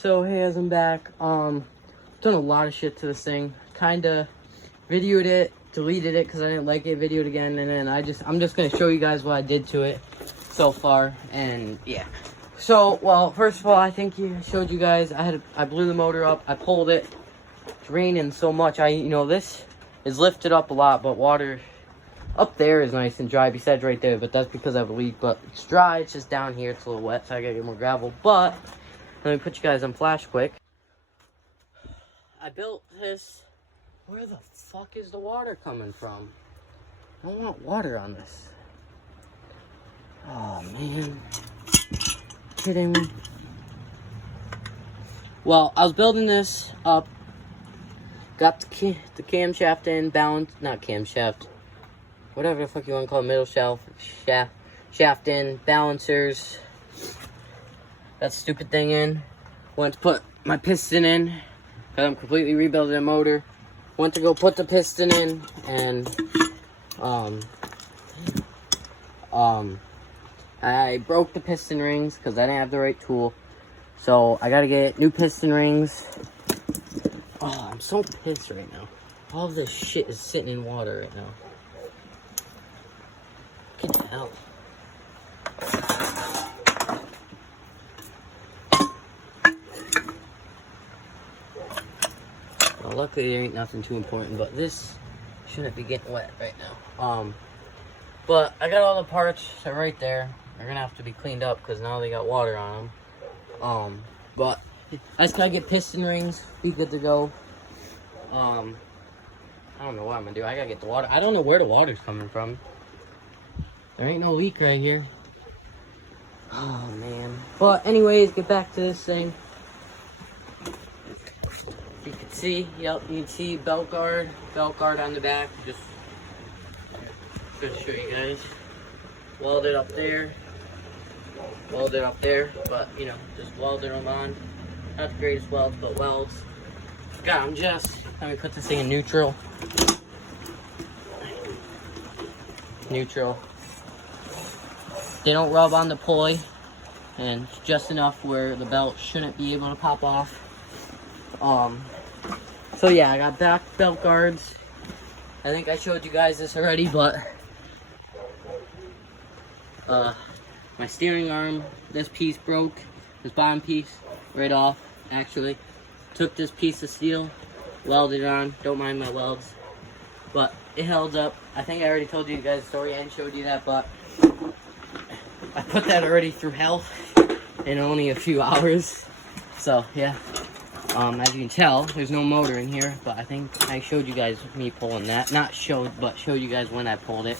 So hey guys, I'm back. Done a lot of shit to this thing. Kinda videoed it, deleted it because I didn't like it, videoed again, and then I'm just gonna show you guys what I did to it so far, and yeah. So, well, first of all, I think I showed you guys, I blew the motor up, I pulled it. It's raining so much, this is lifted up a lot, but water up there is nice and dry, besides right there, but that's because I have a leak, but it's dry, it's just down here, it's a little wet, so I gotta get more gravel, but let me put you guys on flash quick. I built this. Where the fuck is the water coming from? I don't want water on this. Oh, man. Kidding me? Well, I was building this up. Got the camshaft in, balance, not camshaft. Whatever the fuck you want to call it, middle shaft in, balancers. That stupid thing in. Went to put my piston in, because I'm completely rebuilding the motor. Went to go put the piston in, and I broke the piston rings because I didn't have the right tool. So I gotta get new piston rings. Oh, I'm so pissed right now. All of this shit is sitting in water right now. What the hell? Well, luckily there ain't nothing too important, but this shouldn't be getting wet right now. But I got all the parts right there. They're gonna have to be cleaned up because now they got water on them. But I just gotta get piston rings, be good to go. I don't know what I'm gonna do. I gotta get the water. I don't know where the water's coming from. There ain't no leak right here. Oh man. But anyways, get back to this thing. You can see, yep, you can see belt guard on the back. Just gonna show you guys. Welded up there, but you know, just welded them on. Not the greatest welds, but welds. Got them just. Let me put this thing in neutral. Neutral. They don't rub on the pulley, and it's just enough where the belt shouldn't be able to pop off. So yeah, I got back belt guards. I think I showed you guys this already, but my steering arm, this piece broke, this bottom piece right off, actually. Took this piece of steel, welded it on, don't mind my welds, but it held up. I think I already told you guys the story and showed you that, but I put that already through hell in only a few hours. So yeah, as you can tell, there's no motor in here, but I think I showed you guys me pulling that. Not showed, but showed you guys when I pulled it.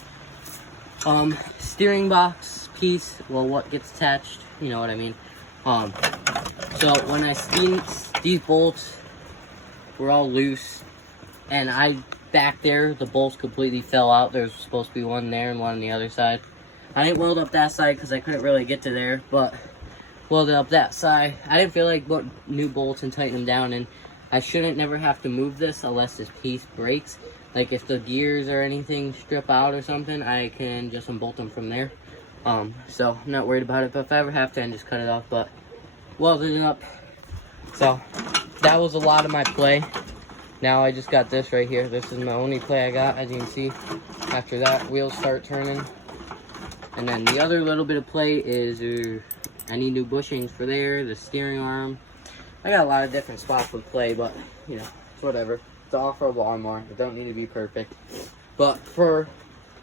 Steering box piece, well, what gets attached, you know what I mean. So when I steamed, these bolts were all loose, and back there, the bolts completely fell out. There's supposed to be one there and one on the other side. I didn't weld up that side because I couldn't really get to there, but welded up that side. I didn't feel like putting new bolts and tighten them down, and I shouldn't never have to move this unless this piece breaks. Like if the gears or anything strip out or something, I can just unbolt them from there. So I'm not worried about it, but if I ever have to, I can just cut it off. But welded it up. So that was a lot of my play. Now I just got this right here. This is my only play I got, as you can see. After that, wheels start turning. And then the other little bit of play is I need new bushings for there, the steering arm. I got a lot of different spots with play, but you know, it's whatever. It's an off-road lawnmower. It don't need to be perfect. But for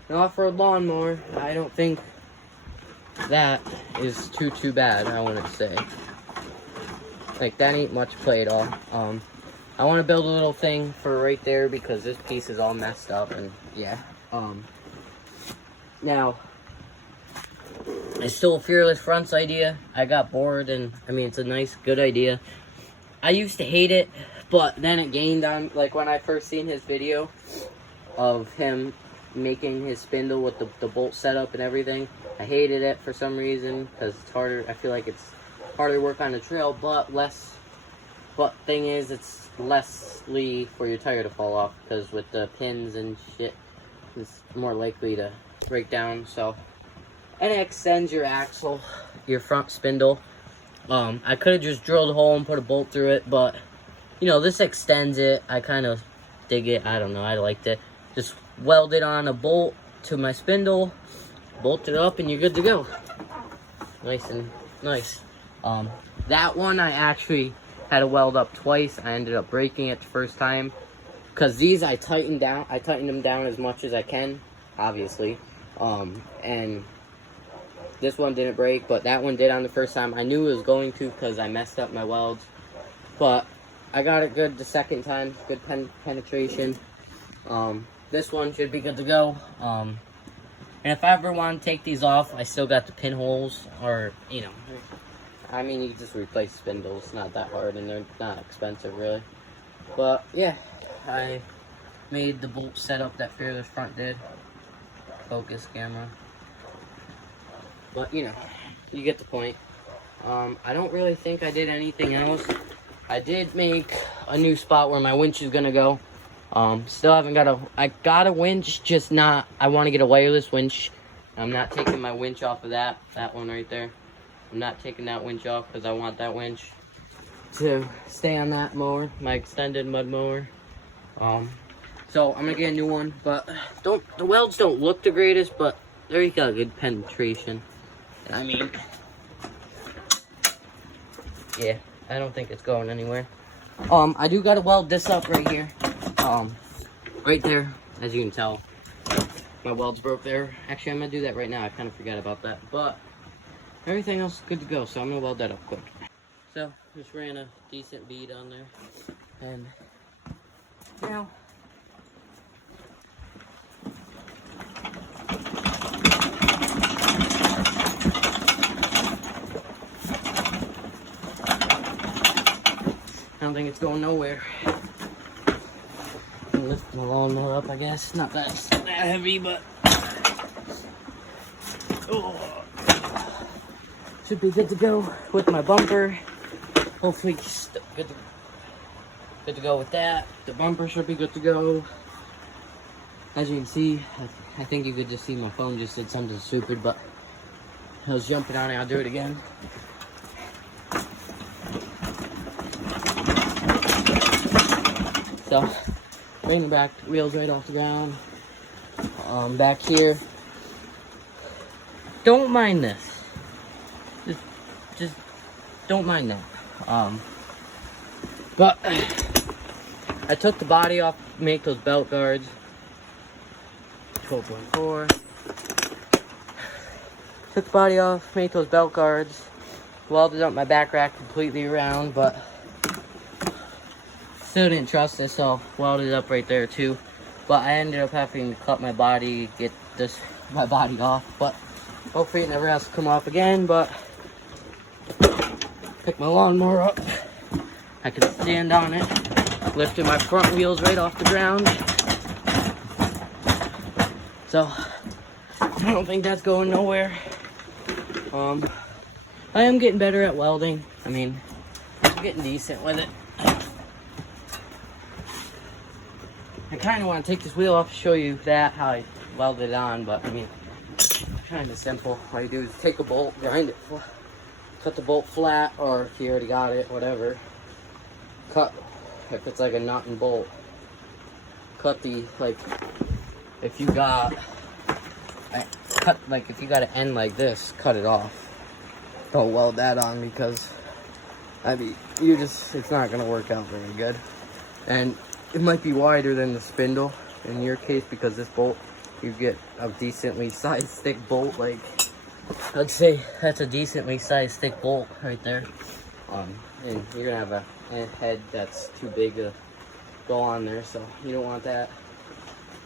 an off-road lawnmower, I don't think that is too bad, I want to say. Like, that ain't much play at all. I want to build a little thing for right there because this piece is all messed up, and yeah. Now, it's still a Fearless Fronts idea. I got bored, and I mean, it's a nice, good idea. I used to hate it, but then it gained on, like when I first seen his video of him making his spindle with the bolt setup and everything. I hated it for some reason because it's harder. I feel like it's harder to work on the trail, but thing is, it's lessly for your tire to fall off because with the pins and shit, it's more likely to break down. So, and it extends your axle, your front spindle. I could have just drilled a hole and put a bolt through it, but you know, this extends it. I kind of dig it. I don't know. I liked it. Just welded on a bolt to my spindle, bolt it up, and you're good to go. Nice and nice. That one I actually had to weld up twice. I ended up breaking it the first time because these I tightened them down as much as I can, obviously. And this one didn't break, but that one did on the first time. I knew it was going to because I messed up my welds, but I got it good the second time. Good penetration. This one should be good to go. And if I ever want to take these off, I still got the pinholes, or, you know, I mean, you just replace spindles. It's not that hard, and they're not expensive, really. But, yeah, I made the bolt setup that Fearless Front did. Focus camera. But, you know, you get the point. I don't really think I did anything else. I did make a new spot where my winch is gonna go. Still haven't got I got a winch, just not, I want to get a wireless winch. I'm not taking my winch off of that one right there. I'm not taking that winch off because I want that winch to stay on that mower, my extended mud mower. So I'm gonna get a new one, but the welds don't look the greatest, but there you go, good penetration. I mean, yeah, I don't think it's going anywhere. I do gotta weld this up right here. Right there, as you can tell, my welds broke there. Actually, I'm gonna do that right now. I kind of forgot about that, but everything else is good to go, so I'm gonna weld that up quick. So, just ran a decent bead on there, and now I don't think it's going nowhere. I'm lifting the lawnmower up, I guess. Not that it's that heavy, but oh, should be good to go with my bumper. Hopefully, just good to go with that. The bumper should be good to go. As you can see, I think you could just see my phone just did something stupid, but I was jumping on it. I'll do it again. So, bringing back wheels right off the ground. Back here. Don't mind this. Just don't mind that. But I took the body off to make those belt guards. 12.4. Took the body off, make those belt guards. Welded up my back rack completely around, but still didn't trust it, so welded it up right there too. But I ended up having to cut my body, get my body off. But hopefully it never has to come off again. But pick my lawnmower up. I can stand on it. Lifted my front wheels right off the ground. So I don't think that's going nowhere. I am getting better at welding. I mean, I'm getting decent with it. I kind of want to take this wheel off to show you how I welded it on, but I mean, kind of simple. All you do is take a bolt, grind it, cut the bolt flat, or if you already got it, whatever. Cut, if it's like a nut and bolt, cut the, like, if you got an end like this, cut it off. Don't weld that on because, I mean, it's not going to work out very good. And it might be wider than the spindle in your case because this bolt, you get a decently sized thick bolt. Like, I'd say that's a decently sized thick bolt right there. And you're gonna have a head that's too big to go on there, so you don't want that.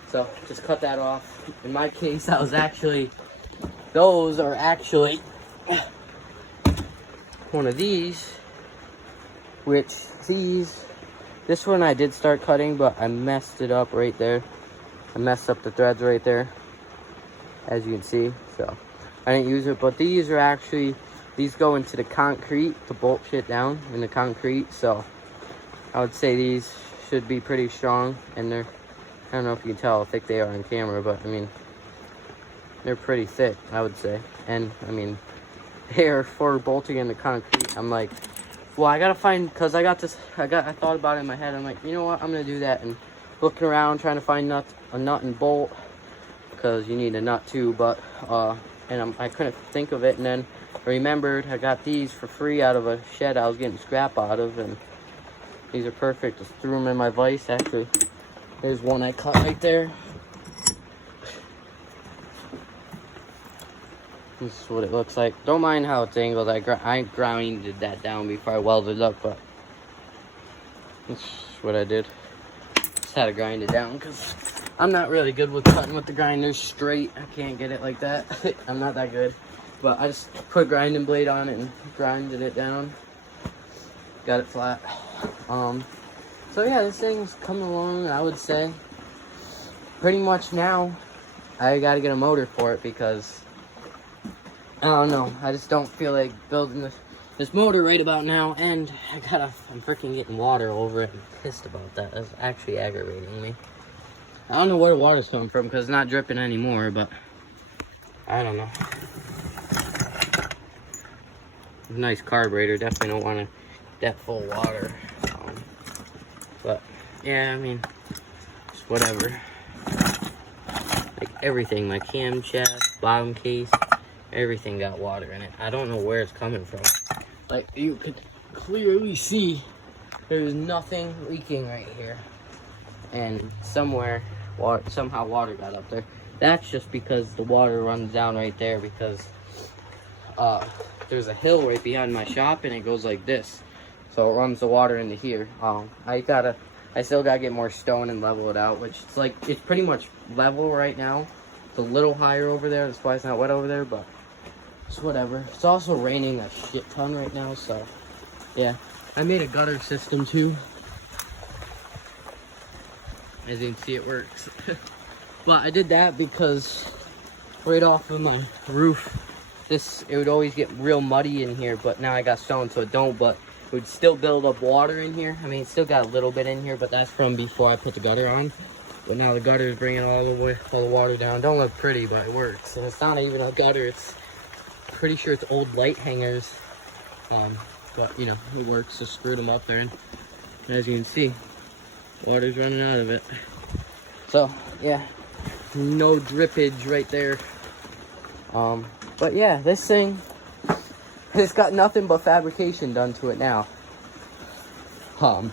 So just cut that off. In my case, those are actually one of these, this one I did start cutting, but I messed it up right there. I messed up the threads right there, as you can see. So I didn't use it, but these go into the concrete to bolt shit down in the concrete. So I would say these should be pretty strong, and I don't know if you can tell how thick they are on camera, but I mean, they're pretty thick, I would say. And I mean, there for bolting in the concrete. I'm like, well, I gotta find, because I thought about it in my head. I'm like, you know what, I'm gonna do that. And looking around trying to find a nut and bolt, because you need a nut too, but I couldn't think of it. And then I remembered I got these for free out of a shed I was getting scrap out of, and these are perfect. Just threw them in my vise. Actually, there's one I cut right there. This is what it looks like. Don't mind how it's angled. I grinded that down before I welded it up, but that's what I did. Just had to grind it down because I'm not really good with cutting with the grinder straight. I can't get it like that. I'm not that good. But I just put a grinding blade on it and grinded it down. Got it flat. So yeah, this thing's coming along, I would say. Pretty much now, I gotta get a motor for it because I don't know. I just don't feel like building this motor right about now, and I'm freaking getting water over it. I'm pissed about that. That's actually aggravating me. I don't know where the water's coming from because it's not dripping anymore, but I don't know. Nice carburetor. Definitely don't want that full water. But yeah, I mean, just whatever. Like everything, my camshaft, bottom case. Everything got water in it. I don't know where it's coming from. Like, you could clearly see there's nothing leaking right here. And somehow water got up there. That's just because the water runs down right there because there's a hill right behind my shop and it goes like this. So it runs the water into here. I still gotta get more stone and level it out, which it's pretty much level right now. It's a little higher over there. That's why it's not wet over there, but it's whatever. It's also raining a shit ton right now, so yeah. I made a gutter system too. As you can see, it works. But I did that because right off of my roof, it would always get real muddy in here, but now I got stone so it don't, but it would still build up water in here. I mean, it still got a little bit in here, but that's from before I put the gutter on. But now the gutter is bringing all the water down. Don't look pretty, but it works. And it's not even a gutter. It's pretty sure it's old light hangers. But you know, it works. Just screwed them up there, and as you can see, water's running out of it. So yeah, no drippage right there. But yeah, this thing, it's got nothing but fabrication done to it now. 1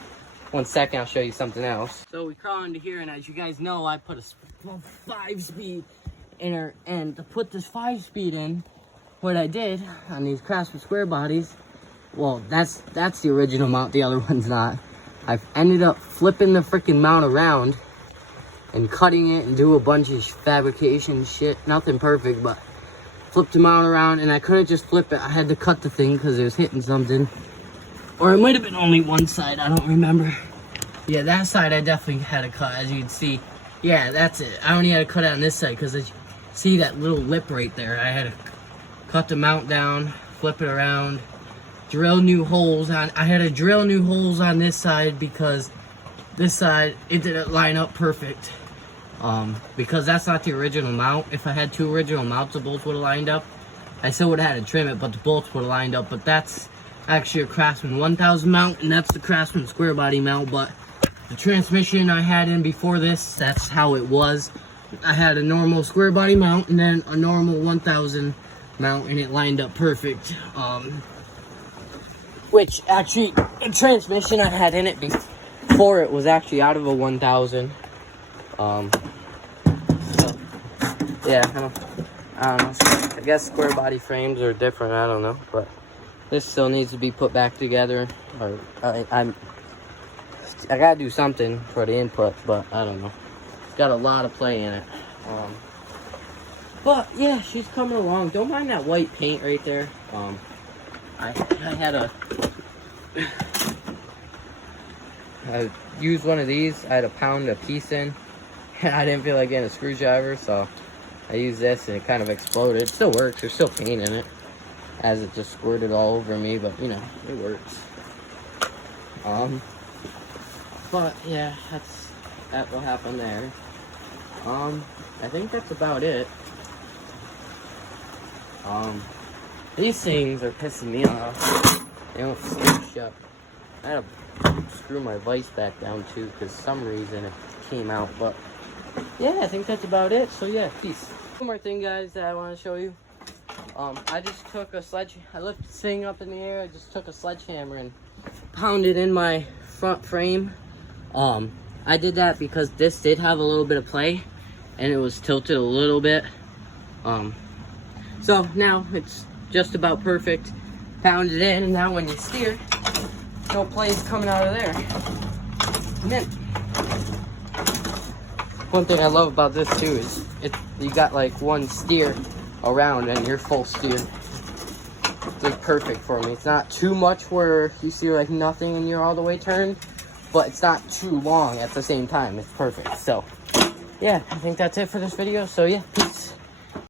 second, I'll show you something else. So we crawl into here, and as you guys know, I put a 5-speed in her, and to put this 5-speed in, what I did on these Craftsman square bodies, well, that's the original mount, the other one's not. I've ended up flipping the freaking mount around and cutting it and do a bunch of fabrication shit. Nothing perfect, but flipped the mount around, and I couldn't just flip it. I had to cut the thing because it was hitting something. Or it might have been only one side, I don't remember. Yeah, that side I definitely had to cut, as you can see. Yeah, that's it. I only had to cut it on this side because as you see that little lip right there, I had to cut the mount down, flip it around, drill new holes on. I had to drill new holes on this side because this side, it didn't line up perfect. Because that's not the original mount. If I had two original mounts, the bolts would have lined up. I still would have had to trim it, but the bolts would have lined up. But that's actually a Craftsman 1000 mount, and that's the Craftsman square body mount. But the transmission I had in before this, that's how it was. I had a normal square body mount and then a normal 1000 mount, and it lined up perfect. Which actually, the transmission I had in it before it was actually out of a 1000. So, yeah, I don't know. I guess square body frames are different. I don't know, but this still needs to be put back together. Or I gotta do something for the input, but I don't know. It's got a lot of play in it. But yeah, she's coming along. Don't mind that white paint right there. I used one of these. I had to pound a piece in. I didn't feel like getting a screwdriver, so I used this and it kind of exploded. It still works. There's still paint in it, as it just squirted all over me, but you know, it works. But yeah, that will happen there. I think that's about it. These things are pissing me off. They don't stick shut. I had to screw my vise back down too, because some reason it came out. But yeah, I think that's about it. So yeah, peace. One more thing, guys, that I want to show you. I just took a I lifted this thing up in the air. I just took a sledgehammer and pounded in my front frame. I did that because this did have a little bit of play, and it was tilted a little bit. So now it's just about perfect. Pound it in, and now when you steer, no play is coming out of there. Mint. One thing I love about this too is you got like one steer around and you're full steer. It's like perfect for me. It's not too much where you see like nothing and you're all the way turned, but it's not too long at the same time. It's perfect. So yeah, I think that's it for this video. So yeah, peace.